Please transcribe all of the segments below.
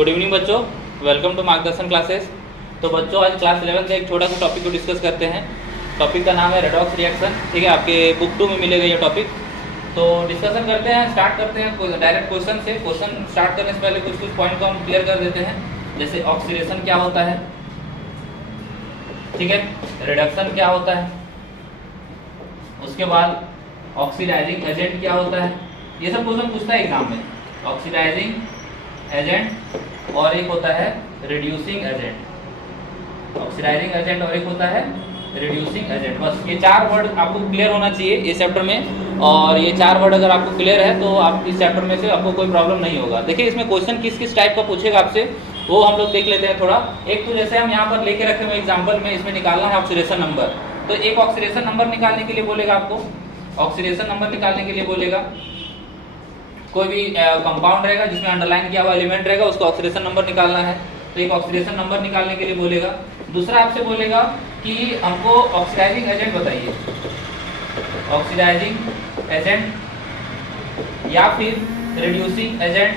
Good evening बच्चों, welcome to मार्गदर्शन classes. तो बच्चों आज क्लास 11 का एक छोटा सा टॉपिक को डिस्कस करते हैं। टॉपिक का नाम है रेडॉक्स रिएक्शन। ठीक है, आपके बुक 2 में मिलेगा ये टॉपिक। तो डिस्कशन करते हैं, स्टार्ट करते हैं डायरेक्ट क्वेश्चन से। क्वेश्चन स्टार्ट करने से पहले कुछ पॉइंट को हम क्लियर कर देते हैं, जैसे ऑक्सीडेशन क्या होता है, ठीक है, रिडक्शन क्या होता है, उसके बाद ऑक्सीडाइजिंग एजेंट क्या होता है। ये सब क्वेश्चन पूछता है एग्जाम में। ऑक्सीडाइजिंग एजेंट और एक होता है रिड्यूसिंग एजेंट। ऑक्सीडाइजिंग एजेंट और एक होता है रिड्यूसिंग एजेंट। बस ये 4 वर्ड आपको क्लियर होना चाहिए इस चैप्टर में, और ये 4 वर्ड अगर आपको क्लियर है तो आप इस चैप्टर में से आपको कोई प्रॉब्लम नहीं होगा। देखिए इसमें क्वेश्चन किस किस टाइप का पूछेगा आपसे, वो हम लोग देख लेते हैं थोड़ा। एक तो जैसे हम यहाँ पर लेके रखे हुए एग्जाम्पल में, इसमें निकालना है ऑक्सीडेशन नंबर। तो एक ऑक्सीडेशन नंबर निकालने के लिए बोलेगा आपको, ऑक्सीडेशन नंबर निकालने के लिए बोलेगा। कोई भी कंपाउंड रहेगा जिसमें अंडरलाइन किया हुआ एलिमेंट रहेगा, उसको ऑक्सीडेशन नंबर निकालना है। तो एक ऑक्सीडेशन नंबर निकालने के लिए बोलेगा। दूसरा आपसे बोलेगा कि हमको ऑक्सीडाइजिंग एजेंट बताइए, ऑक्सीडाइजिंग एजेंट या फिर रिड्यूसिंग एजेंट,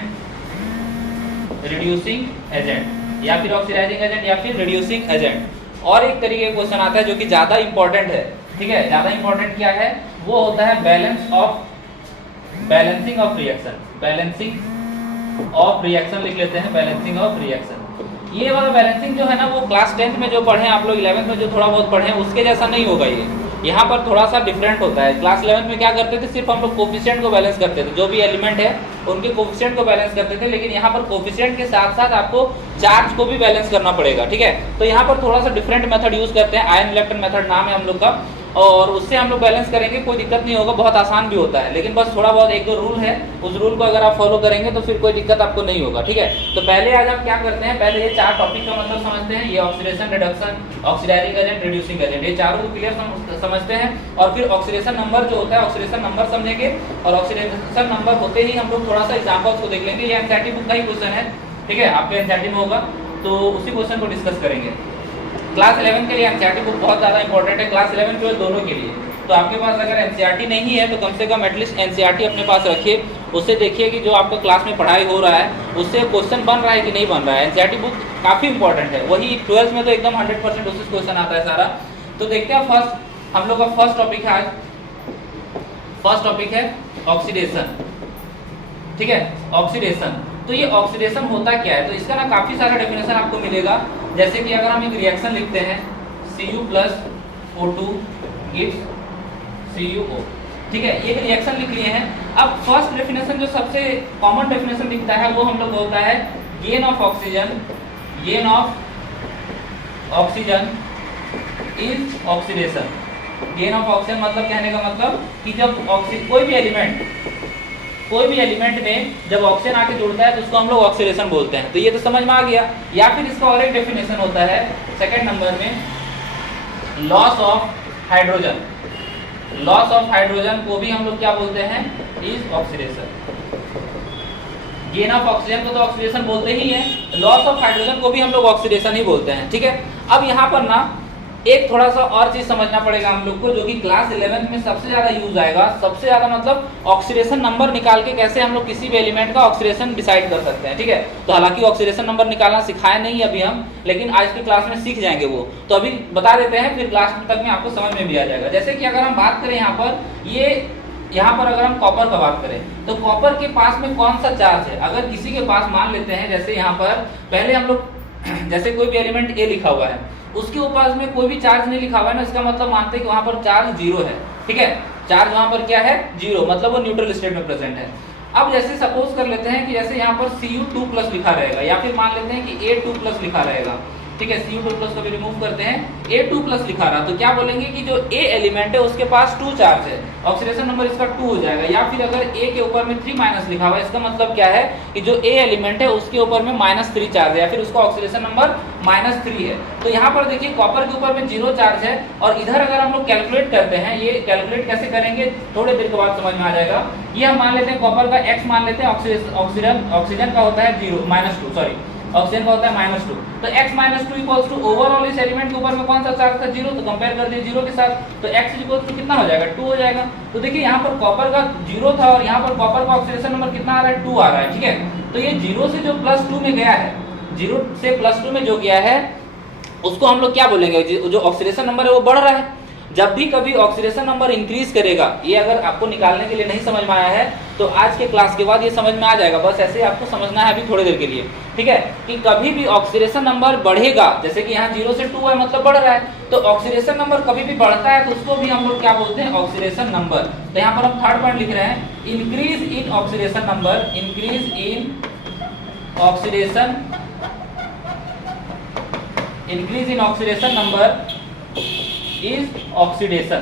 रिड्यूसिंग एजेंट या फिर ऑक्सीडाइजिंग एजेंट या फिर रिड्यूसिंग एजेंट। और एक तरीके का क्वेश्चन आता है जो कि ज्यादा इंपॉर्टेंट है, ठीक है, ज्यादा इंपॉर्टेंट क्या है, वो होता है balancing of reaction. Balancing of reaction लिख लेते हैं, बैलेंसिंग ऑफ रिएक्शन। ये वाला बैलेंसिंग जो है ना, वो क्लास 10th में जो पढ़े आप लोग, 11th में जो थोड़ा बहुत पढ़े हैं, उसके जैसा नहीं होगा ये। यहाँ पर थोड़ा सा डिफरेंट होता है। क्लास 11th में क्या करते थे, सिर्फ हम लोग कोफिशिएंट को बैलेंस करते थे, जो भी एलिमेंट है उनके कोफिशिएंट को बैलेंस करते थे। लेकिन यहाँ पर कोफिशिएंट के साथ साथ आपको चार्ज को भी बैलेंस करना पड़ेगा, ठीक है। तो यहाँ पर थोड़ा सा डिफरेंट मेथड यूज करते हैं, आयन इलेक्ट्रॉन मेथड नाम है हम लोग का, और उससे हम लोग बैलेंस करेंगे। कोई दिक्कत नहीं होगा, बहुत आसान भी होता है, लेकिन बस थोड़ा बहुत एक दो रूल है, उस रूल को अगर आप फॉलो करेंगे तो फिर कोई दिक्कत आपको नहीं होगा, ठीक है। तो पहले आज आप क्या करते हैं, पहले ये 4 टॉपिक का मतलब समझते हैं। ये oxidation, reduction, oxidizing agent, reducing agent, ये चारों को क्लियर समझते हैं। और फिर ऑक्सीडेशन नंबर जो होता है, ऑक्सीडेशन नंबर समझेंगे। और ऑक्सीडेशन नंबर होते ही हम लोग थोड़ा सा एग्जांपल्स को देख लेंगे। ये एनसीईआरटी बुक का ही क्वेश्चन है, ठीक है, आपके एनसीईआरटी में होगा, तो उसी क्वेश्चन को डिस्कस करेंगे। क्लास 11 के लिए एनसीईआरटी बुक बहुत ज़्यादा इंपॉर्टेंट है, क्लास 11 12 दोनों के लिए। तो आपके पास अगर एनसीईआरटी नहीं है तो कम से कम एटलीस्ट एनसीईआरटी अपने पास रखिए। उससे देखिए कि जो आपका क्लास में पढ़ाई हो रहा है उससे क्वेश्चन बन रहा है कि नहीं बन रहा है। एनसीईआरटी बुक काफ़ी इंपॉर्टेंट है, वही 12th में तो एकदम 100% उससे क्वेश्चन आता है सारा। तो देखते हैं फर्स्ट, हम लोग का फर्स्ट टॉपिक है आज, फर्स्ट टॉपिक है ऑक्सीडेशन, ठीक है, ऑक्सीडेशन। तो ये ऑक्सीडेशन होता क्या है, तो इसका ना काफ़ी सारा डेफिनेशन आपको मिलेगा। जैसे कि अगर हम एक रिएक्शन लिखते हैं, Cu + O2 गिव्स CuO, ठीक है, ये रिएक्शन लिख लिए हैं। अब फर्स्ट डेफिनेशन जो सबसे कॉमन डेफिनेशन दिखता है वो हम लोग बोलता है gain of oxygen, gain of oxygen is oxidation. Gain of oxygen मतलब कहने का मतलब कि जब कोई भी एलिमेंट में जब ऑक्सीजन आके जुड़ता है तो उसको हम लोग ऑक्सीडेशन बोलते हैं। तो ये तो समझ में आ गया। या फिर इसका और एक डेफिनेशन होता है सेकंड नंबर में, loss of hydrogen. Loss of hydrogen को भी हम लोग क्या बोलते हैं, is oxidation. Gain of oxygen को तो ऑक्सीडेशन बोलते ही हैं, लॉस ऑफ हाइड्रोजन को भी हम लोग ऑक्सीडेशन ही बोलते हैं, ठीक है। अब यहाँ पर ना एक थोड़ा सा और चीज समझना पड़ेगा हम लोग को, जो कि क्लास 11th में सबसे ज्यादा यूज आएगा। सबसे ज्यादा मतलब ऑक्सीडेशन नंबर निकाल के कैसे हम लोग किसी भी एलिमेंट का ऑक्सीडेशन डिसाइड कर सकते हैं, ठीक है। तो हालांकि ऑक्सीडेशन नंबर निकालना सिखाया नहीं अभी हम, लेकिन आज के क्लास में सीख जाएंगे वो। तो अभी बता देते हैं, फिर क्लास तक में आपको समझ में भी आ जाएगा। जैसे कि अगर हम बात करें यहाँ पर अगर हम कॉपर का बात करें तो कॉपर के पास में कौन सा चार्ज है। अगर किसी के पास मान लेते हैं, जैसे यहाँ पर पहले हम लोग जैसे कोई भी एलिमेंट A लिखा हुआ है, उसके ऊपर में कोई भी चार्ज नहीं लिखा हुआ है ना, इसका मतलब मानते हैं कि वहां पर चार्ज 0 है, ठीक है। चार्ज वहां पर क्या है, 0, मतलब वो न्यूट्रल स्टेट में प्रेजेंट है। अब जैसे सपोज कर लेते हैं कि जैसे यहाँ पर Cu2+ लिखा रहेगा, या फिर मान लेते हैं कि A2+ लिखा रहेगा, ठीक है। Cu2+ को भी रिमूव करते हैं, A2+ लिखा रहा, तो क्या बोलेंगे कि जो A एलिमेंट है उसके पास 2 चार्ज है, ऑक्सीडेशन नंबर इसका 2 हो जाएगा। या फिर अगर A के ऊपर में 3- लिखा हुआ है, इसका मतलब क्या है कि जो A एलिमेंट है उसके ऊपर में -3 चार्ज है, या फिर उसका ऑक्सीडेशन नंबर -3 है। तो यहाँ पर देखिए कॉपर के ऊपर में 0 चार्ज है, और इधर अगर हम लोग कैलकुलेट करते हैं, ये कैलकुलेट कैसे करेंगे थोड़े देर के बाद समझ में आ जाएगा। ये हम मान लेते हैं कॉपर का X मान लेते हैं, ऑक्सीजन का होता है -2, सॉरी ऑक्सीजन का होता है -2। तो x -2 इक्वल्स टू ओवरऑल इस एलिमेंट के ऊपर में कौन सा चार्ज था, 0, तो कंपेयर कर दिए 0 के साथ, तो x इक्वल्स टू कितना हो जाएगा, 2 हो जाएगा। तो देखिए यहाँ पर कॉपर का 0 था और यहाँ पर कॉपर का ऑक्सीडेशन नंबर कितना आ रहा है, 2 आ रहा है, ठीक है। तो ये 0 से जो +2 में गया है, 0 से +2 में जो गया है उसको हम लोग क्या बोलेंगे, जो ऑक्सीडेशन नंबर है वो बढ़ रहा है। जब भी कभी ऑक्सीडेशन नंबर इंक्रीज करेगा, ये अगर आपको निकालने के लिए नहीं समझ में आया है तो आज के क्लास के बाद ये समझ में आ जाएगा, बस ऐसे ही आपको समझना है अभी थोड़ी देर के लिए, ठीक है। कि कभी भी ऑक्सीडेशन नंबर बढ़ेगा, जैसे कि यहाँ 0 से 2 है मतलब बढ़ रहा है, तो ऑक्सीडेशन नंबर कभी भी बढ़ता है तो उसको भी हम लोग क्या बोलते हैं, ऑक्सीडेशन नंबर। तो यहाँ पर हम थर्ड पॉइंट लिख रहे हैं, increase in oxidation number, increase in oxidation, increase in oxidation number is oxidation.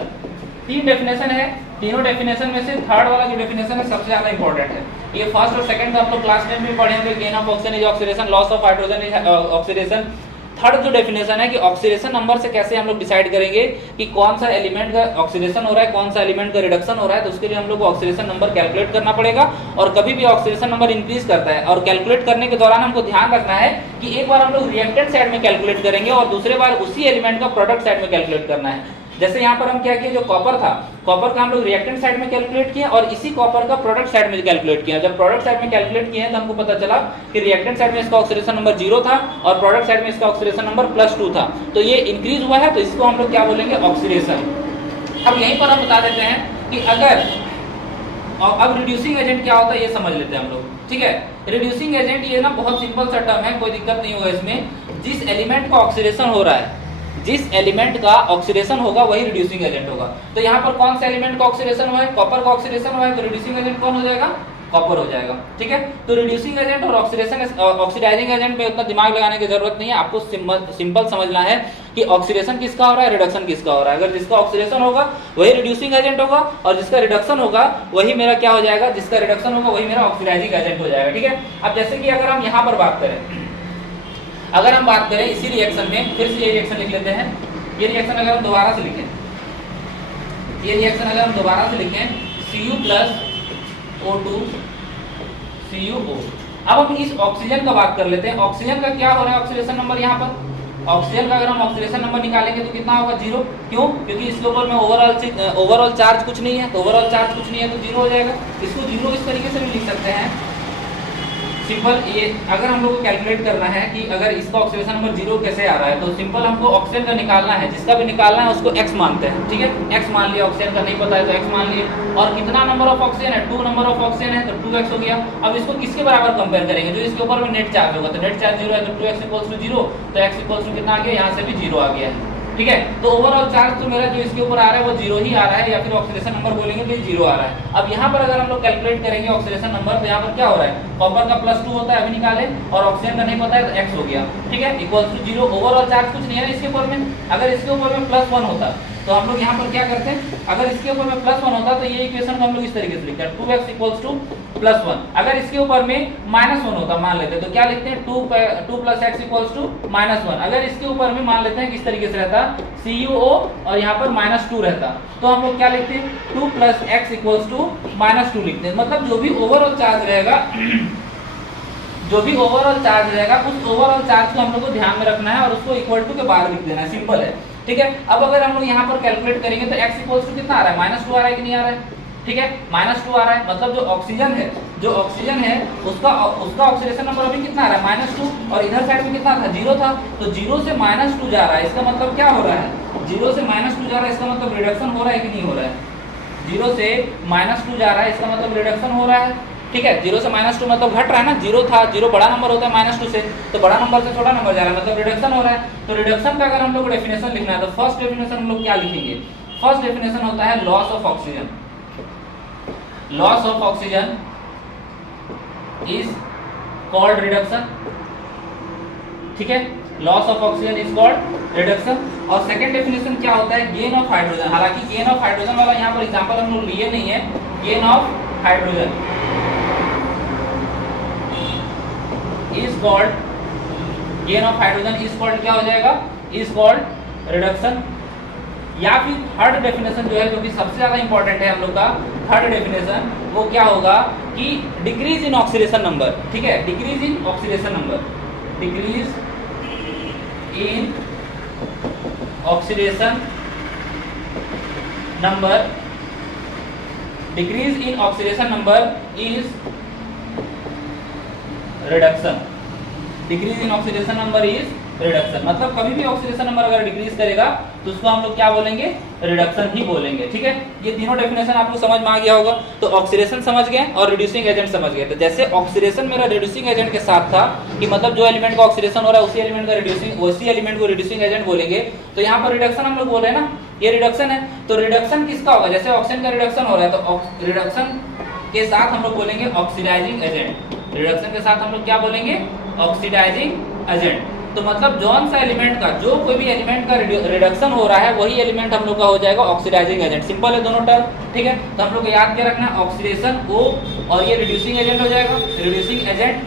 3 definition है, तीनों डेफिनेशन में से थर्ड वाला जो डेफिनेशन है सबसे ज्यादा इंपॉर्टेंट है। ये फर्स्ट और सेकंड आप लोग क्लास 10 में पढ़े होंगे, gain of oxygen is oxidation, loss of hydrogen is oxidation. Third जो डेफिनेशन है कि ऑक्सीडेशन नंबर से कैसे हम लोग डिसाइड करेंगे कि कौन सा एलिमेंट का ऑक्सीडेशन हो रहा है, कौन सा एलिमेंट का रिडक्शन हो रहा है, तो उसके लिए हम लोग को ऑक्सीडेशन नंबर कैलकुलेट करना पड़ेगा। और कभी भी ऑक्सीडेशन नंबर इंक्रीज करता है और कैलकुलेट करने के दौरान हमको ध्यान रखना है कि एक बार हम लोग रिएक्टेंट साइड में कैलकुलेट करेंगे और दूसरे बार उसी एलिमेंट का प्रोडक्ट साइड में कैलकुलेट करना है। जैसे यहाँ पर हम क्या किए, जो कॉपर था, कॉपर का हम लोग रिएक्टेंट साइड में कैलकुलेट किए और इसी कॉपर का प्रोडक्ट साइड में कैलकुलेट किया। जब प्रोडक्ट साइड में कैलकुलेट किए तो हमको पता चला कि रिएक्टेंट साइड में इसका ऑक्सीडेशन नंबर 0 था और प्रोडक्ट साइड में इसका ऑक्सीडेशन नंबर +2 था, तो ये इंक्रीज हुआ है, तो इसको हम लोग क्या बोलेंगे, ऑक्सीडेशन। अब यहीं पर हम बता देते हैं कि अगर, अब रिड्यूसिंग एजेंट क्या होता है ये समझ लेते हैं हम लोग, ठीक है। रिड्यूसिंग एजेंट ये ना बहुत सिंपल सा टर्म है, कोई दिक्कत नहीं होगा इसमें। जिस एलिमेंट का ऑक्सीडेशन हो रहा है, जिस एलिमेंट का ऑक्सीडेशन होगा वही रिड्यूसिंग एजेंट होगा। तो यहाँ पर कौन सा एलिमेंट का ऑक्सीडेशन हुआ है, कॉपर का ऑक्सीडेशन हुआ है, तो रिड्यूसिंग एजेंट कौन हो जाएगा, कॉपर हो जाएगा, ठीक है। तो रिड्यूसिंग एजेंट और ऑक्सीडाइजिंग एजेंट में उतना दिमाग लगाने की जरूरत नहीं है, आपको सिंपल समझना है कि ऑक्सीडेशन किसका हो रहा है, रिडक्शन किसका हो रहा है। अगर जिसका ऑक्सीडेशन होगा वही रिड्यूसिंग एजेंट होगा और जिसका रिडक्शन होगा वही मेरा क्या हो जाएगा, जिसका रिडक्शन होगा वही मेरा ऑक्सीडाइजिंग एजेंट हो जाएगा, ठीक है। अब जैसे कि अगर हम यहाँ पर बात करें, अगर हम बात करें इसी रिएक्शन में, फिर से ये रिएक्शन लिख लेते हैं। ये रिएक्शन अगर हम दोबारा से लिखें, ये रिएक्शन अगर हम दोबारा से लिखें, Cu प्लस O2 CuO। अब हम इस ऑक्सीजन का बात कर लेते हैं। ऑक्सीजन का क्या हो रहा है ऑक्सीडेशन नंबर, यहाँ पर ऑक्सीजन का अगर हम ऑक्सीडेशन नंबर निकालेंगे तो कितना होगा, 0। क्यों, क्योंकि इसके ऊपर में ओवरऑल चार्ज कुछ नहीं है, तो ओवरऑल चार्ज कुछ नहीं है तो 0 हो जाएगा। इसको 0 इस तरीके से भी लिख सकते हैं, सिंपल। ये अगर हम लोग को कैलकुलेट करना है कि अगर इसका ऑक्सीडेशन नंबर 0 कैसे आ रहा है, तो सिंपल हमको ऑक्सीजन का निकालना है, जिसका भी निकालना है उसको x मानते हैं, ठीक है। x मान लिया, ऑक्सीजन का नहीं पता है तो x मान लिए। और कितना नंबर ऑफ ऑक्सीजन है, 2 नंबर ऑफ ऑक्सीजन है तो 2x हो गया। अब इसको किसके बराबर कंपेयर करेंगे, जो इसके ऊपर में नेट चार्ज होगा, तो नेट चार्ज 0 है तो 2x = 0, तो x = कितना आ गया, यहाँ से भी 0 आ गया है, ठीक है। तो ओवरऑल चार्ज तो मेरा जो इसके ऊपर आ रहा है वो 0 ही आ रहा है, या फिर ऑक्सीडेशन नंबर बोलेंगे तो 0 आ रहा है। अब यहाँ पर अगर हम लोग कैलकुलेट करेंगे ऑक्सीडेशन नंबर, तो यहाँ पर क्या हो रहा है, कॉपर का +2 होता है, अभी निकाले, और ऑक्सीजन का नहीं पता है तो x हो गया, ठीक है, = 0। ओवरऑल चार्ज कुछ नहीं है ना इसके ऊपर में। अगर इसके ऊपर में +1 होता तो हम लोग यहाँ पर क्या करते हैं, अगर इसके ऊपर में +1 होता तो ये इक्वेशन को हम लोग इस तरीके से लिखते हैं, 2x = +1। अगर इसके ऊपर में -1 होता मान लेते हैं तो क्या लिखते हैं, 2 + x = -1। अगर इसके ऊपर में मान लेते हैं किस तरीके से रहता, CuO और यहाँ पर -2 रहता, तो हम लोग क्या लिखते हैं, 2 + x = -2 लिखते हैं। मतलब जो भी ओवरऑल चार्ज रहेगा, जो भी ओवरऑल चार्ज रहेगा उस ओवरऑल चार्ज को हम लोग को ध्यान में रखना है और उसको इक्वल टू के बाहर लिख देना है, सिंपल है, ठीक है। अब अगर हम लोग यहाँ पर कैलकुलेट करेंगे तो x = कितना आ रहा है, -2 आ रहा है कि नहीं आ रहा है, ठीक है, -2 आ रहा है। मतलब जो ऑक्सीजन है उसका ऑक्सीडेशन नंबर अभी कितना आ रहा है, -2, और इधर साइड में कितना था, 0 था, तो 0 से -2 जा रहा है। इसका मतलब क्या हो रहा है, 0 से -2 जा रहा है, इसका मतलब रिडक्शन हो रहा है कि नहीं हो रहा है, 0 से -2 जा रहा है, इसका मतलब रिडक्शन हो रहा है, ठीक है। 0 से -2 मतलब घट रहा है ना, 0 था, 0 बड़ा नंबर होता है -2 से, तो बड़ा नंबर से छोटा नंबर जा रहा है, मतलब रिडक्शन हो रहा है। तो रिडक्शन का अगर हम लोग को डेफिनेशन लिखना है तो फर्स्ट डेफिनेशन हम लोग क्या लिखेंगे, फर्स्ट डेफिनेशन होता है loss of oxygen. Loss of oxygen is called reduction, ठीक है, loss of oxygen is called reduction. और सेकंड डेफिनेशन क्या होता है, गेन ऑफ हाइड्रोजन। हालांकि गेन ऑफ हाइड्रोजन वाला यहाँ पर एग्जांपल हम लोग लिए नहीं है, gain of hydrogen is called, gain of hydrogen is called क्या हो जाएगा, इज कॉल्ड रिडक्शन। या फिर थर्ड डेफिनेशन जो है, जो कि सबसे ज्यादा इंपॉर्टेंट है हम लोग का, थर्ड डेफिनेशन वो क्या होगा कि डिक्रीज इन ऑक्सीडेशन नंबर, ठीक है, decrease in oxidation number, decrease in oxidation number, decrease in oxidation number is reduction, decrease in oxidation number is reduction. मतलब कभी भी ऑक्सीडेशन नंबर अगर डिक्रीज करेगा तो उसको हम लोग क्या बोलेंगे, रिडक्शन ही बोलेंगे। ठीक है, ये तीनों डेफिनेशन आपको समझ में आ गया होगा। तो ऑक्सीडेशन समझ गए और रिड्यूसिंग एजेंट समझ गए। तो जैसे ऑक्सीडेशन मेरा रिड्यूसिंग एजेंट के साथ था कि मतलब जो एलिमेंट का ऑक्सीडेशन हो रहा है उसी एलिमेंट का रिड्यूसिंग, उसी एलिमेंट को रिड्यूसिंग एजेंट बोलेंगे। तो यहाँ पर रिडक्शन हम लोग बोल रहे हैं ना, ये रिडक्शन है। तो रिडक्शन किसका होगा, जैसे ऑक्सीजन का रिडक्शन हो रहा है तो रिडक्शन के साथ हम लोग बोलेंगे ऑक्सीडाइजिंग एजेंट। रिडक्शन के साथ हम लोग क्या बोलेंगे, ऑक्सीडाइजिंग एजेंट। तो मतलब जौन सा एलिमेंट का, जो कोई भी एलिमेंट का रिडक्शन हो रहा है वही एलिमेंट हम लोग का हो जाएगा ऑक्सीडाइजिंग एजेंट। सिंपल है दोनों टर्म। ठीक है, तो हम लोग को याद क्या रखना है, ऑक्सीडेशन O और ये रिड्यूसिंग एजेंट हो जाएगा, रिड्यूसिंग एजेंट।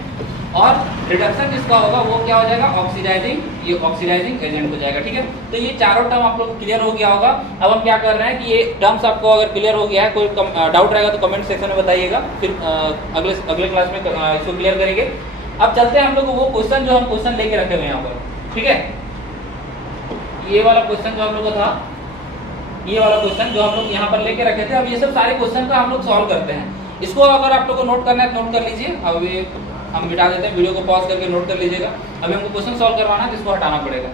और रिडक्शन जिसका होगा वो क्या हो जाएगा, ऑक्सीडाइजिंग, ये ऑक्सीडाइजिंग एजेंट हो जाएगा। ठीक है, तो ये चारों टर्म आप लोग को क्लियर हो गया होगा। अब हम क्या कर रहे हैं कि ये टर्म्स आपको अगर क्लियर हो गया है, कोई डाउट रहेगा तो कमेंट सेक्शन में बताइएगा, फिर अगले क्लास में इसको क्लियर करेंगे। अब चलते हैं हम लोग वो क्वेश्चन जो हम क्वेश्चन लेके रखे हुए यहाँ पर। ठीक है, ये वाला क्वेश्चन जो हम लोग को था, ये वाला क्वेश्चन जो हम लोग यहाँ पर लेके रखे थे, अब ये सब सारे क्वेश्चन का हम लोग सॉल्व करते हैं। इसको अगर आप लोग को नोट करना है तो नोट कर लीजिए। अब ये हम मिटा देते हैं, वीडियो को पॉज करके नोट कर लीजिएगा। अभी हमको क्वेश्चन सॉल्व करवाना है तो इसको हटाना पड़ेगा।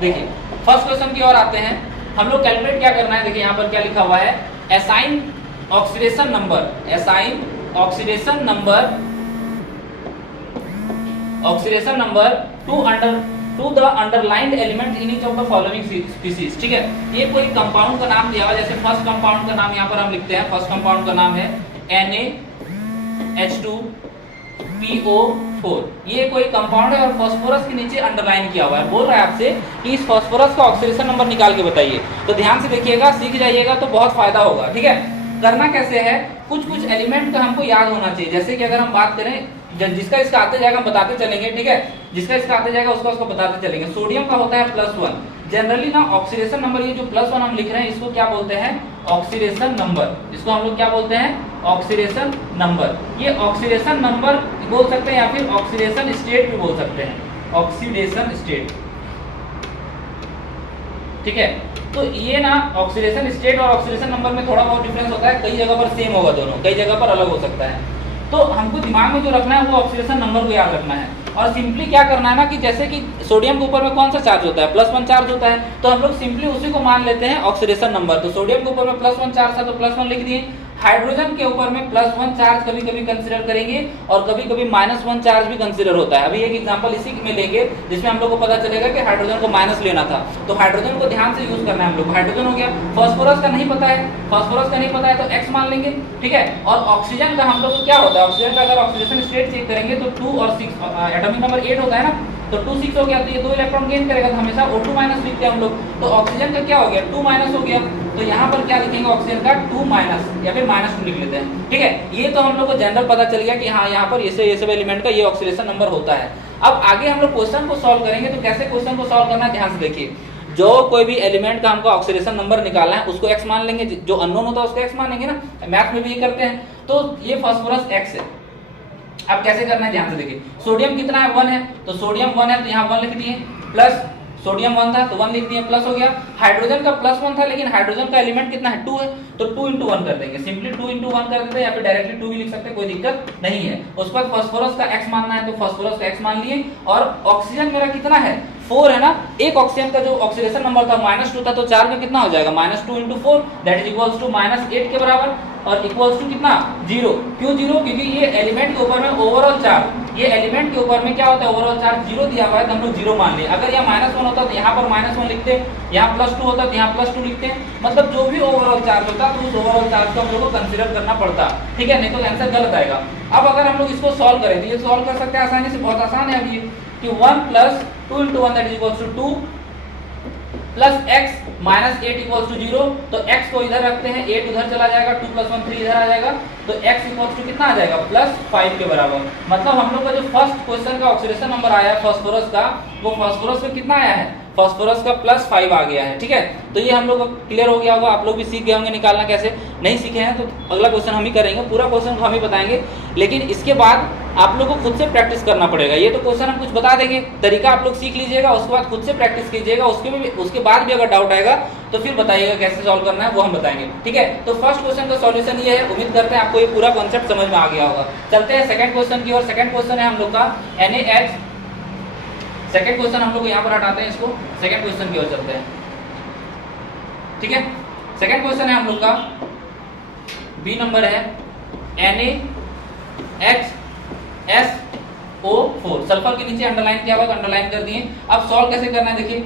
देखिए फर्स्ट क्वेश्चन की ओर आते हैं। हम लोग कैलकुलेट क्या करना है, देखिए यहाँ पर क्या लिखा हुआ है, assign oxidation number, assign oxidation number, oxidation number two the underlined element in each of the following species. ठीक है, ये कोई कंपाउंड का नाम दिया हुआ, जैसे फर्स्ट कंपाउंड का नाम यहाँ पर हम लिखते हैं। फर्स्ट कंपाउंड का नाम है NaH2PO4। ये कोई कंपाउंड है और फास्फोरस के नीचे अंडरलाइन किया हुआ है। बोल रहा है आपसे कि इस फास्फोरस का ऑक्सीडेशन नंबर निकाल के बताइए। तो ध्यान से देखिएगा, सीख जाइएगा तो बहुत फायदा होगा। ठीक है, करना कैसे है, कुछ एलिमेंट का हमको याद होना चाहिए। जैसे कि अगर हम बात करें, जिसका इसका आते जाएगा हम बताते चलेंगे। ठीक है, जिसका इसका आते जाएगा उसका उसको बताते चलेंगे। सोडियम का होता है +1। जनरली ना ऑक्सीडेशन नंबर, ये जो +1 हम लिख रहे हैं इसको क्या बोलते हैं, ऑक्सीडेशन नंबर। इसको हम लोग क्या बोलते हैं, ऑक्सीडेशन नंबर। ये ऑक्सीडेशन नंबर बोल सकते हैं या फिर ऑक्सीडेशन स्टेट भी बोल सकते हैं, ऑक्सीडेशन स्टेट। ठीक है, तो ये ना ऑक्सीडेशन स्टेट और ऑक्सीडेशन नंबर में थोड़ा बहुत डिफरेंस होता है। कई जगह पर सेम होगा दोनों, कई जगह पर अलग हो सकता है। तो हमको दिमाग में जो रखना है वो ऑक्सीडेशन नंबर को याद रखना है। और सिंपली क्या करना है ना कि जैसे कि सोडियम के ऊपर में कौन सा चार्ज होता है, +1 चार्ज होता है, तो हम लोग सिंपली उसी को मान लेते हैं ऑक्सीडेशन नंबर। तो सोडियम के ऊपर में +1 चार्ज था तो +1 लिख दिए। हाइड्रोजन के ऊपर में +1 चार्ज कभी कभी कंसीडर करेंगे और कभी कभी -1 चार्ज भी कंसीडर होता है। अभी एक एग्जांपल इसी में लेंगे जिसमें हम लोग को पता चलेगा कि हाइड्रोजन को माइनस लेना था, तो हाइड्रोजन को ध्यान से यूज करना है हम लोग। हाइड्रोजन हो गया, फास्फोरस का नहीं पता है, फास्फोरस का नहीं पता है तो X मान लेंगे। ठीक है, और ऑक्सीजन का हम लोग को क्या होता है, ऑक्सीजन का अगर ऑक्सीडेशन स्टेट चेक करेंगे तो 2 और 6, एटॉमिक नंबर 8 होता है ना, तो 2 6 हो गया, तो ये 2 इलेक्ट्रॉन गेन करेगा, तो हमेशा O2- लिखते हैं हम लोग। तो ऑक्सीजन का क्या हो गया, 2- हो गया, तो यहाँ पर क्या लिखेंगे ऑक्सीजन का 2- या फिर -2 लिख लेते हैं। ठीक है, ये तो हम लोग को जनरल पता चल गया कि हाँ यहाँ पर ये सब एलिमेंट का ये ऑक्सीडेशन नंबर होता है। अब आगे हम लोग क्वेश्चन को सॉल्व करेंगे। तो कैसे क्वेश्चन को सॉल्व करना है, ध्यान से देखिए। जो कोई भी एलिमेंट का हमको ऑक्सीडेशन नंबर निकालना है उसको X मान लेंगे, जो अननोन होता है उसको X मानेंगे ना, मैथ में भी ये करते हैं। तो ये फास्फोरस X है। अब कैसे करना है, ध्यान से देखिए। सोडियम कितना है, 1 है, तो सोडियम 1 है तो यहाँ 1 लिख दिए, प्लस सोडियम 1 था तो 1 लिख दिए, प्लस हो गया। हाइड्रोजन का +1 था लेकिन हाइड्रोजन का एलिमेंट कितना है, 2 है, तो 2 × 1 कर देंगे। सिंपली 2 × 1 कर देते हैं या फिर डायरेक्टली 2 भी लिख सकते हैं, कोई दिक्कत नहीं है। उसके बाद फास्फोरस का X मानना है तो फास्फोरस का X मान लिए। और ऑक्सीजन मेरा कितना है, 4 है ना। एक ऑक्सीजन का जो ऑक्सीडेशन नंबर था -2 था, तो 4 का कितना हो जाएगा, -2 × 4 दैट इज इक्वल्स टू -8 के बराबर, और इक्वल्स टू कितना, 0। क्यों 0, क्योंकि ये एलिमेंट के ऊपर में ओवरऑल चार्ज, ये एलिमेंट के ऊपर में क्या होता है, ओवरऑल चार्ज 0 दिया हुआ है तो हम लोग 0 मान लिए। अगर यहाँ -1 होता तो यहाँ पर -1 लिखते, यहाँ +2 होता तो यहाँ +2 लिखते। मतलब जो भी ओवरऑल चार्ज होता तो उस ओवरऑल चार्ज को हम लोग को कंसीडर करना पड़ता। ठीक है, नहीं तो आंसर गलत आएगा। अब अगर हम लोग इसको सॉल्व करें तो ये सॉल्व कर सकते हैं आसानी से, बहुत आसान है। अब ये कि 1 + 2 × 1 that is equals to 2 plus x -8 equals to 0। तो x को इधर रखते हैं, 8 उधर चला जाएगा, 2 + 1 3 इधर आ जाएगा, तो x इक्वल्स टू कितना आ जाएगा, +5 के बराबर। मतलब हम लोग का जो फर्स्ट क्वेश्चन का ऑक्सीडेशन नंबर आया है फास्फोरस का, वो फास्फोरस में कितना आया है, फास्फोरस का +5 आ गया है। ठीक है, तो ये हम लोग क्लियर हो गया होगा। आप लोग भी सीख गए होंगे निकालना कैसे। नहीं सीखे हैं तो अगला क्वेश्चन हम ही करेंगे, पूरा क्वेश्चन को हम ही बताएंगे। लेकिन इसके बाद आप लोगों को खुद से प्रैक्टिस करना पड़ेगा। ये तो क्वेश्चन हम कुछ बता देंगे, तरीका आप लोग सीख लीजिएगा, उसके बाद खुद से प्रैक्टिस कीजिएगा। उसके बाद भी अगर डाउट आएगा तो फिर बताइएगा कैसे सॉल्व करना है, वो हम बताएंगे, ठीक है। तो फर्स्ट क्वेश्चन का सॉल्यूशन ये है। उम्मीद करते हैं आपको ये पूरा कॉन्सेप्ट समझ में आ गया होगा। चलते हैं सेकंड क्वेश्चन की ओर। सेकंड क्वेश्चन है हम लोग का NaH। सेकंड क्वेश्चन हम लोग यहाँ पर हटाते हैं, इसको सेकंड क्वेश्चन की ओर चलते हैं, ठीक है। सेकंड क्वेश्चन है हम लोग का बी नंबर है NaHSO4। सल्फर के नीचे अंडरलाइन किया हुआ, अंडरलाइन कर दिए। अब सॉल्व कैसे करना है, देखिए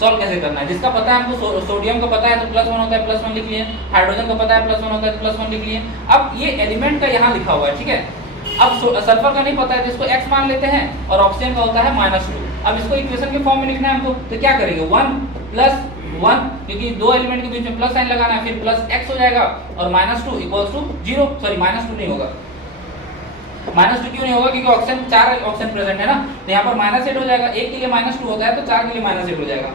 सॉल्व कैसे करना है। जिसका पता है हमको, सोडियम का पता है तो +1 होता है, +1 लिख लिए। हाइड्रोजन का पता है +1 होता है तो +1 लिख लिए। अब ये एलिमेंट का यहाँ लिखा हुआ है, ठीक है। अब सल्फर का नहीं पता है तो इसको x मान लेते हैं, और ऑक्सीजन का होता है -2। अब इसको इक्वेशन के फॉर्म में लिखना है हमको, तो क्या करेंगे 1 + 1, क्योंकि दो एलिमेंट के बीच में प्लस साइन लगाना है, फिर +x हो जाएगा, और -2 = 0। सॉरी -2 नहीं होगा, -2 क्यों नहीं होगा, क्योंकि ऑक्सीजन 4 ऑक्सीजन प्रेजेंट है ना, तो यहाँ पर -8 हो जाएगा। 1 के लिए -2 होता है तो 4 के लिए -8 हो जाएगा।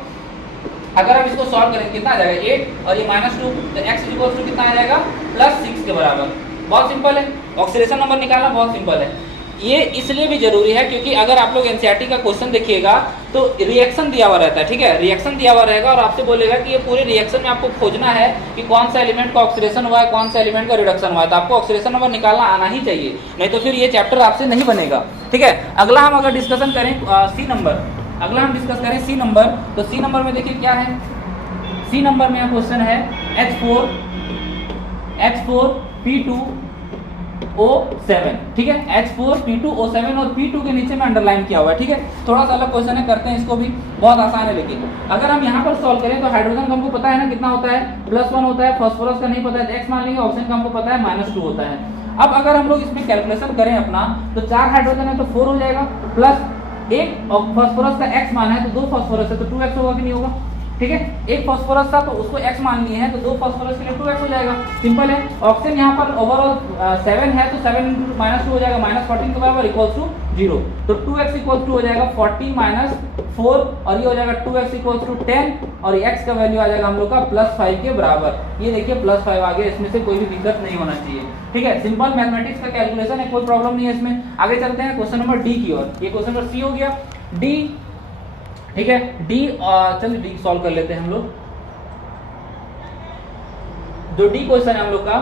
अगर हम इसको सॉल्व करें कितना आ जाएगा 8, और ये -2, तो x = कितना आ जाएगा +6 के बराबर। बहुत सिंपल है, ऑक्सीडेशन नंबर निकालना बहुत सिंपल है। ये इसलिए भी जरूरी है क्योंकि अगर आप लोग एनसीईआरटी का क्वेश्चन देखिएगा तो रिएक्शन दिया हुआ रहता है, ठीक है। रिएक्शन दिया हुआ रहेगा और आपसे बोलेगा कि ये पूरे रिएक्शन में आपको खोजना है कि कौन सा एलिमेंट का ऑक्सीडेशन हुआ है, कौन सा एलिमेंट का रिडक्शन हुआ है। तो आपको ऑक्सीडेशन नंबर निकालना आना ही चाहिए, नहीं तो फिर ये चैप्टर आपसे नहीं बनेगा, ठीक है। अगला हम अगर डिस्कशन करें सी नंबर, अगला हम डिस्कस करें सी नंबर, तो सी नंबर में देखिए क्या है। सी नंबर में क्वेश्चन है H4P2O7, ठीक है। H4P2O7 और P2 के नीचे में अंडरलाइन किया हुआ है, ठीक है। थोड़ा सा अलग क्वेश्चन है, करते हैं इसको भी, बहुत आसान है। लेकिन अगर हम यहाँ पर सॉल्व करें तो हाइड्रोजन का हमको पता है ना कितना होता है, +1 होता है। फास्फोरस का नहीं पता है तो x मान लेंगे। ऑक्सीजन का हमको पता है -2 होता है। अब अगर हम लोग इसमें कैलकुलेशन करें अपना, तो 4 हाइड्रोजन है तो 4 हो जाएगा, प्लस 1 फास्फोरस का x मान है तो 2 फास्फोरस है तो 2x होगा कि नहीं होगा, ठीक है। 1 फास्फोरस था तो उसको x मान लिए हैं तो 2 फास्फोरस के लिए 2x हो जाएगा, सिंपल है। ऑक्सीजन यहाँ पर ओवरऑल 7 है तो 7 × -2 हो जाएगा, -14 के बराबर = 0। तो 2x = हो जाएगा 40 - 4, और ये हो जाएगा 2x = 10, और x का वैल्यू आ जाएगा हम लोग का +5 के बराबर। ये देखिए +5 आ गया, इसमें से कोई भी दिक्कत नहीं होना चाहिए, ठीक है। सिंपल मैथमेटिक्स का कैलकुलेशन है, कोई प्रॉब्लम नहीं है इसमें। आगे चलते हैं क्वेश्चन नंबर डी की ओर। ये क्वेश्चन नंबर सी हो गया, डी, ठीक है। डी, चलिए डी सॉल्व कर लेते हैं हम लोग। जो डी क्वेश्चन है हम लोग का,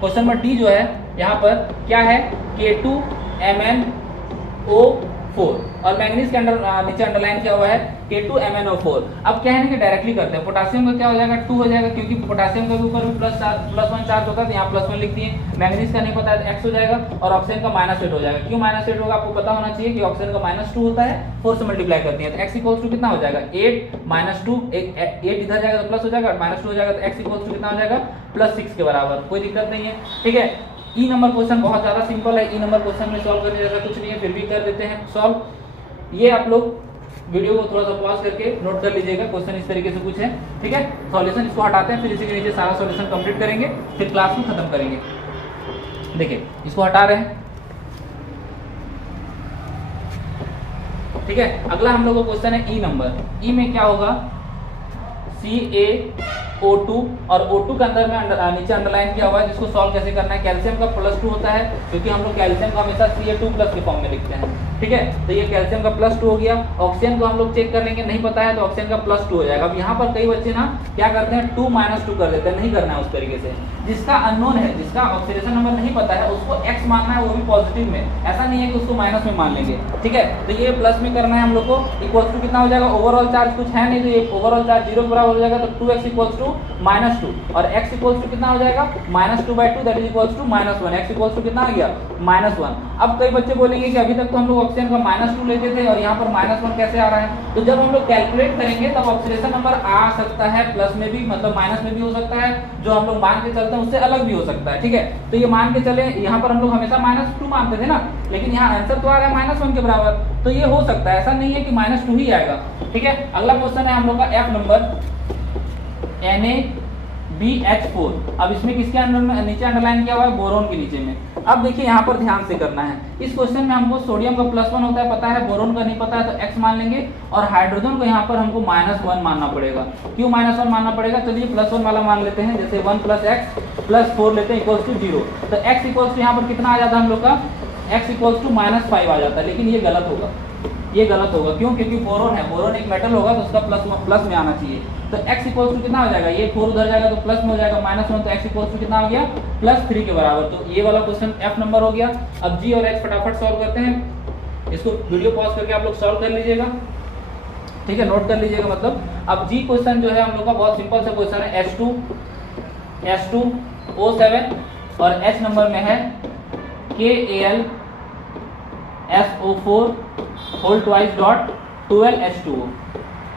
क्वेश्चन नंबर डी जो है यहाँ पर क्या है, K2MnO4, और मैंगनीज के नीचे अंडरलाइन किया हुआ है K2MnO4। अब क्या है ना कि डायरेक्टली करते हैं। पोटासियम का क्या हो जाएगा 2 हो जाएगा, क्योंकि पोटासियम के ऊपर भी +1 चार्ज होता है, तो यहाँ +1 लिख दिए। मैंगनीज का नहीं पता है तो x हो जाएगा, और ऑक्सीजन का -8 हो जाएगा। क्यों -8 होगा आपको पता होना चाहिए कि ऑक्सीजन का -2 होता है, 4 से मल्टीप्लाई करते हैं तो x = कितना हो जाएगा 8 - 2, 8 इधर जाएगा तो प्लस हो जाएगा, -2 हो जाएगा तो x = कितना हो जाएगा +6 के बराबर। कोई दिक्कत नहीं है, ठीक है। ई नंबर क्वेश्चन बहुत ज्यादा सिंपल है। ई नंबर क्वेश्चन में सॉल्व करने जैसा कुछ नहीं है, फिर भी कर देते हैं सॉल्व। ये आप लोग वीडियो को थोड़ा सा पॉज करके नोट कर लीजिएगा, क्वेश्चन इस तरीके से कुछ है, ठीक है। सॉल्यूशन इसको हटाते हैं, फिर इसी के नीचे सारा सॉल्यूशन कंप्लीट करेंगे, फिर क्लास में खत्म करेंगे। देखिए इसको हटा रहे हैं, ठीक है। अगला हम लोग का क्वेश्चन है ई नंबर। ई में क्या होगा, CaO2, और O2 के अंदर में नीचे अंडरलाइन किया हुआ है, जिसको सॉल्व कैसे करना है। कैल्शियम का +2 होता है, क्योंकि हम लोग कैल्शियम को हमेशा Ca2+ के फॉर्म में लिखते हैं, ठीक है। तो ये कैल्शियम का +2 हो गया। ऑक्सीजन को हम लोग चेक कर लेंगे, नहीं पता है तो ऑक्सीजन का +2 हो जाएगा। अब यहाँ पर कई बच्चे ना क्या करते हैं 2 - 2 कर देते हैं, नहीं करना है उस तरीके से। जिसका अननोन है, जिसका ऑक्सीडेशन नंबर नहीं पता है, उसको x मानना है, वो भी पॉजिटिव में, ऐसा नहीं है कि उसको माइनस में मान लेंगे, ठीक है। तो ये प्लस में करना है हम लोग को। इक्वल्स टू कितना हो जाएगा, ओवरऑल चार्ज कुछ है नहीं तो ये ओवरऑल चार्ज 0 के बराबर हो जाएगा, तो 2x = -2, और x = कितना हो जाएगा -2/2, that is equals to -1। x = कितना आ गया -1। अब कई बच्चे बोलेंगे कि अभी तक तो हम लोग ऑक्सीजन का -2 लेते थे और यहाँ पर -1 कैसे आ रहा है। तो जब हम लोग कैलकुलेट करेंगे तब ऑक्सीडेशन नंबर आ सकता है प्लस में भी, मतलब माइनस में भी हो सकता है, जो हम लोग मान के चलते हैं उससे अलग भी हो सकता है, ठीक है। तो ये मान के चले, यहाँ पर हम लोग हमेशा -2 मानते थे ना, लेकिन यहाँ आंसर तो आ रहा है -1 के बराबर, तो ये हो सकता है, ऐसा नहीं है कि -2 ही आएगा, ठीक है। अगला क्वेश्चन है हम लोग का F नंबर, Na BH4। अब इसमें किसके अंडर में नीचे अंडरलाइन किया हुआ है, बोरोन के नीचे में। अब देखिए यहाँ पर ध्यान से करना है, इस क्वेश्चन में हमको सोडियम का +1 होता है पता है, बोरोन का नहीं पता है तो x मान लेंगे, और हाइड्रोजन को यहाँ पर हमको -1 मानना पड़ेगा। क्यों -1 मानना पड़ेगा, चलिए +1 वाला मान लेते हैं, जैसे 1 + x + 4 लेते हैं इक्वल्स टू 0। तो x इक्वल्स टू यहाँ पर कितना आ जाता है हम लोग का, x इक्वल्स टू -5 आ जाता है। लेकिन ये गलत होगा, ये गलत होगा, क्यों, क्योंकि बोरोन है, बोरोन एक मेटल होगा तो उसका प्लस में आना चाहिए। तो x इक्वल्स टू कितना हो जाएगा, ये 4 उधर जाएगा तो प्लस में हो जाएगा -1, तो x इक्वल्स टू कितना हो गया, +3 के बराबर। तो ये वाला क्वेश्चन F नंबर हो गया। अब G और H फटाफट सॉल्व करते हैं, इसको वीडियो पॉज करके आप लोग सॉल्व कर लीजिएगा, ठीक है, नोट कर लीजिएगा मतलब। अब G क्वेश्चन जो है हम लोग का बहुत सिंपल सा क्वेश्चन है, H2O7 और H नंबर में है KAlSO4 whole twice dot 12H2O,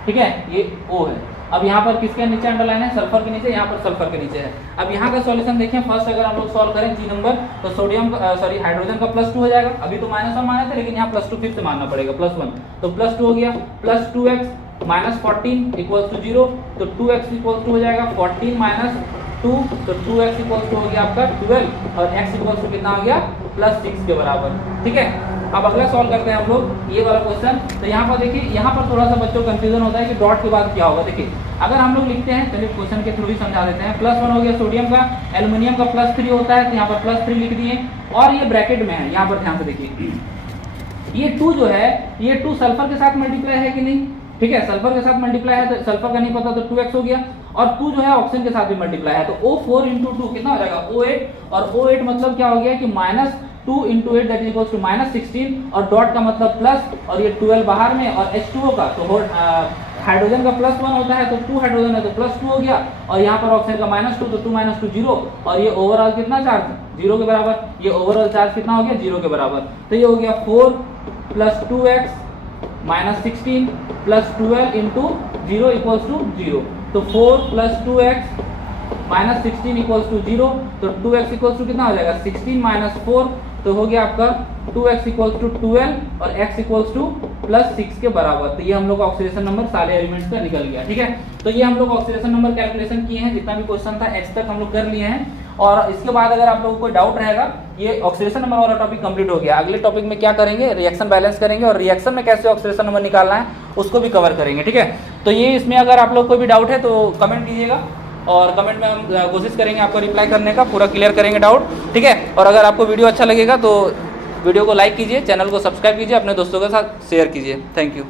ठीक है, ये O है। अब यहाँ पर किसके नीचे अंडरलाइन है, सल्फर के नीचे, यहाँ पर सल्फर के नीचे है। अब यहाँ का सॉल्यूशन देखें, फर्स्ट अगर हम लोग सॉल्व करें G नंबर, तो सोडियम हाइड्रोजन का +2 हो जाएगा। अभी तो -1 माने थे, लेकिन यहाँ +2 फिर से मानना पड़ेगा, +1 तो +2 हो गया, +2x -14 इक्वल्स टू 0, तो 2x इक्वल्स टू हो जाएगा 14 - 2, तो 2x इक्वल्स टू हो गया आपका 12, और x इक्वल्स टू कितना हो गया, +6 के बराबर, ठीक है। अब अगला सॉल्व करते हैं हम लोग ये वाला क्वेश्चन। तो यहाँ पर देखिए, यहाँ पर थोड़ा सा बच्चों को कंफ्यूजन होता है कि डॉट के बाद क्या होगा। देखिए अगर हम लोग लिखते हैं, चलिए क्वेश्चन के थ्रू ही समझा देते हैं। +1 हो गया सोडियम का, एल्युमिनियम का +3 होता है, तो यहाँ पर +3 लिख दिए, और ये ब्रैकेट में है, यहाँ पर ध्यान से देखिए, ये 2 जो है, ये 2 सल्फर के साथ मल्टीप्लाई है कि नहीं, ठीक है, सल्फर के साथ मल्टीप्लाई है, तो सल्फर का नहीं पता तो 2x हो गया, और 2 जो है ऑक्सीजन के साथ भी मल्टीप्लाई है, तो O4 × 2 कितना हो जाएगा, O8, और O8 मतलब क्या हो गया कि -2 × 8 दैट इज इक्वल्स टू -16, और डॉट का मतलब प्लस, और ये 12 बाहर में, और H2O का तो हाइड्रोजन का +1 होता है, तो 2 हाइड्रोजन है तो +2 हो गया, और यहाँ पर ऑक्सीजन का -2 तो 2 - 2 0, और ये ओवरऑल कितना चार्ज 0 के बराबर, ये ओवरऑल चार्ज कितना हो गया 0 के बराबर। तो ये हो गया 4 + 2x -16 + 12 × 0 इक्वल्स टू 0, तो 4 + 2x -16 इक्वल्स टू 0, तो 2x इक्वल्स टू कितना हो जाएगा 16 - 4, तो हो गया आपका 2x इक्वल्स टू 12 और x इक्वल्स टू +6 के बराबर। तो ये हम लोग ऑक्सीडेशन नंबर सारे एलिमेंट्स का निकल गया, ठीक है। तो ये हम लोग ऑक्सीडेशन नंबर कैलकुलेशन किए हैं, जितना भी क्वेश्चन था x तक हम लोग कर लिए हैं। और इसके बाद अगर आप लोगों को कोई डाउट रहेगा, ये ऑक्सीडेशन नंबर वाला टॉपिक कंप्लीट हो गया। अगले टॉपिक में क्या करेंगे, रिएक्शन बैलेंस करेंगे, और रिएक्शन में कैसे ऑक्सीडेशन नंबर निकालना है उसको भी कवर करेंगे, ठीक है। तो ये इसमें अगर आप लोग कोई भी डाउट है तो कमेंट कीजिएगा, और कमेंट में हम कोशिश करेंगे आपको रिप्लाई करने का, पूरा क्लियर करेंगे डाउट, ठीक है। और अगर आपको वीडियो अच्छा लगेगा तो वीडियो को लाइक कीजिए, चैनल को सब्सक्राइब कीजिए, अपने दोस्तों के साथ शेयर कीजिए। Thank you.